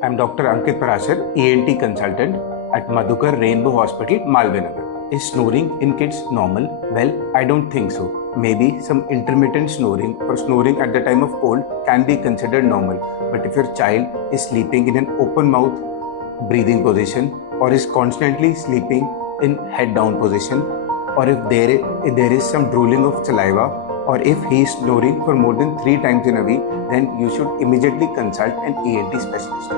I'm Dr. Ankit Parashar, ENT consultant at Madhukar Rainbow Hospital, Malvinagar. Is snoring in kids normal? Well, I don't think so. Maybe some intermittent snoring or snoring at the time of cold can be considered normal. But if your child is sleeping in an open mouth breathing position or is constantly sleeping in head down position, or if there is some drooling of saliva, or if he is snoring for more than 3 times in a week, then you should immediately consult an ENT specialist.